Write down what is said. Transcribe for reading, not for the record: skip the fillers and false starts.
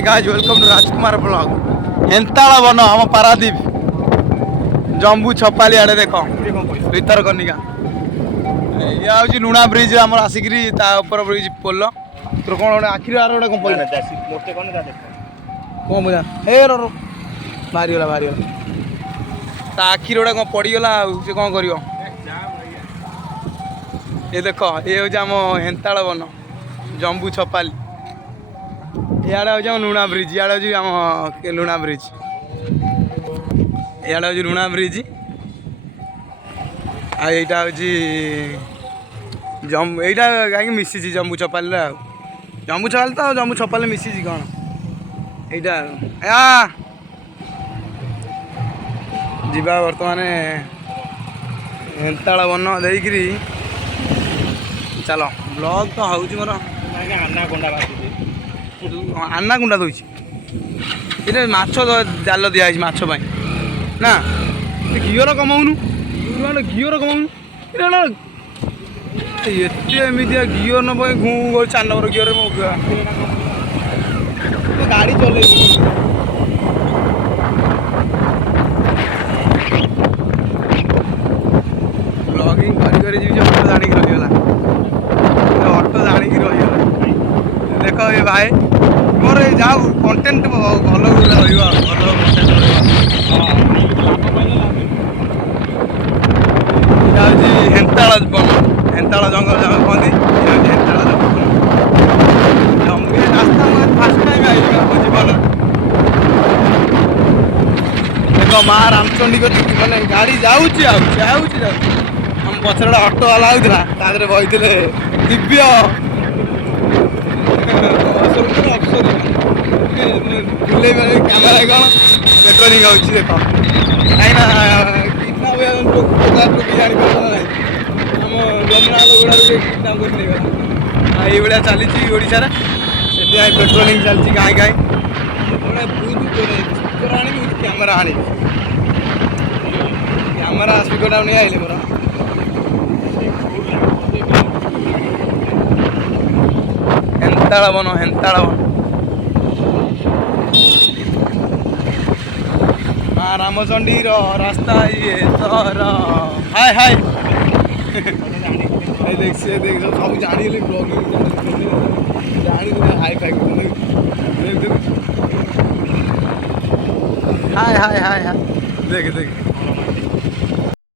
guys welcome to Rajkumar blog हेन्ताल बन हम पारादीप जम्बू छपाली आड़े देख भीतर कनिका या हूँ लुणा ब्रिज आम आसिक ब्रिज पोल तोर कौन गोटे आखिर आर गोटे कौन पड़ा कौन बुझा हे बाहरीगला बाहरीगला ता आखिर गोटे कौन पड़गला से कौन कर ये देख ये हूँ आम हेन्ताल बन जम्बू छपाली इे हूँ लुणा ब्रिज इे हूँ आम लुणा ब्रिज इे हूँ लुणा ब्रिज आईटा हूँ जम्बू यहाँ कहीं मिसी जम्बू छपाली जम्बू छपाली तो जम्बू छपाली मिसी कौन यहाँ जीवा बर्तमान हेन्ताल बन देकरी चलो ब्लॉग तो हूँ मोर आनाकुंडा दूसरी ये माछ जाल दिखाई माछ ना घीर कमाऊनु घीर कमाऊनु एमती घीर न घू 4 नंबर घीर गाड़ी चल ब्लॉगिंग कर ऑटो जानिक रहीगला ऑटो जानिक रहीगला देख ये भाई मोर जाऊ कंटेंट भल हेन्ताल बन हेन्ताल जंगल जगह कहती हेन्ताल जंगल रास्ता मैं फास्ट टाइम आई जीवन देख माँ रामचंडी को मैंने गाड़ी जाऊँगी हम पचर ऑटो वाला होता बही दिव्य बुले कैमेरा कौन पेट्रोलिंग हो देख कहीं आम यमुना गुड़ा किडनाप कर ये चली ओडार से पेट्रोलिंग चलती कहीं कहीं कैमेरा आनी कैमेरा स्पीकर नहीं आइले मोर हेन्ताल बन हेन्ताल बन रामचंडी रास्ता ये तोर हाय हाय देख से देख सब जानी ब्लॉगिंग जानी हाय फाई हाय हाय हाय हाय देख देख